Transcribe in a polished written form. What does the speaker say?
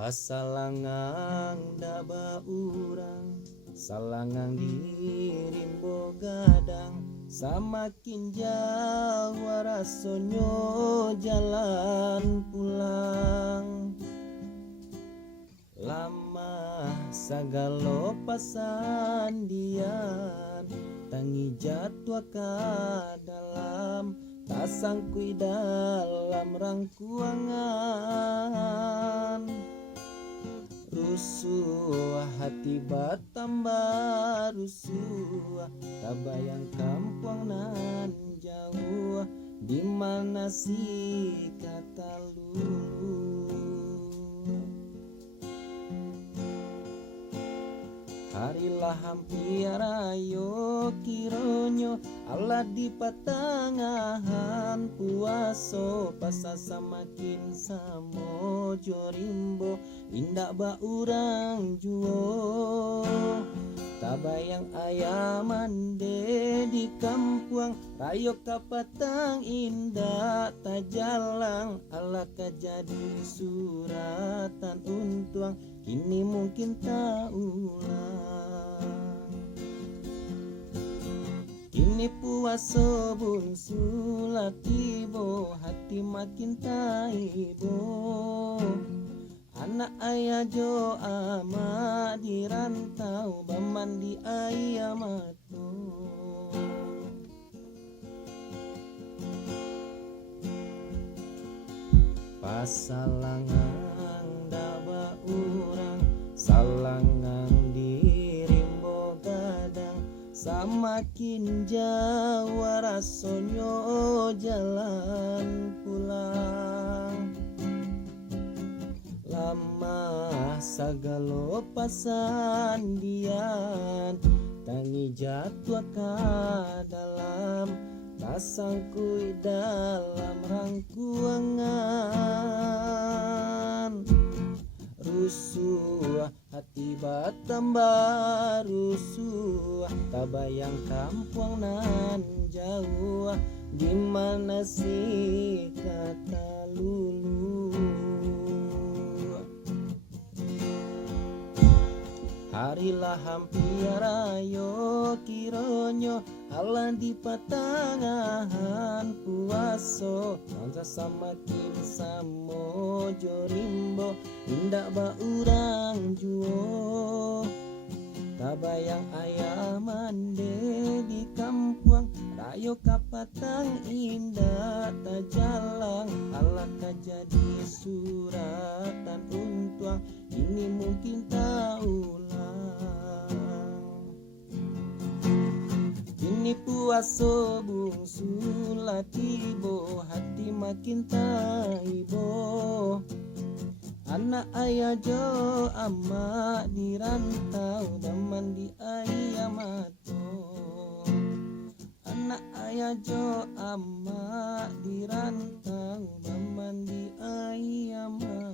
Pasalangang daba urang, salangang dirimbo gadang, samakin jauh rasonyo jalan pulang. Lama sagalo pasandian, tangi jadwa ka dalam, tasangkui dalam rangkuangan. Rusuh hati batambah rusuh, tabayang kampung nan jauh, di mana si kata lulu. Harilah hampir ayo kironyo, Allah di patangahan puaso, pasasa makin samo jorimbo, indak ba urang juo. Tabayang ayaman de di kampuang, rayo kapatang indah tajalang, Allah jadi suratan untuang, kini mungkin tak ulang. Kini puaso bun sulatibo, hati makin taibo. Anak ayah jo ama di rantau, baman di ayah mato. Pasalangan daba urang, salangan dirimbo gadang, samakin jauh rasonyo jalan pulang. Lama sagalo pasandian, tangi jadwa ka dalam, tasangkui dalam rangkuangan. Rusuh hati batambah rusuh, tabayang kampung nan jauh, di mana si kata lulu. Harilah hampir ayo kironyo, Allah di patangahan puaso, bangsa samakin samo jorimbo, indak ba urang juo. Tabayang ayah mande di kampuang, rayo kapatang indah tajalang, Allah jadi suratan untuang, ini mungkin tak ulang. Kini puaso bungsu latibo, hati makin taibo. Anak ayah jo ama di rantau, daman di ayah mato. Anak ayah jo ama di rantau, daman di ayah mato.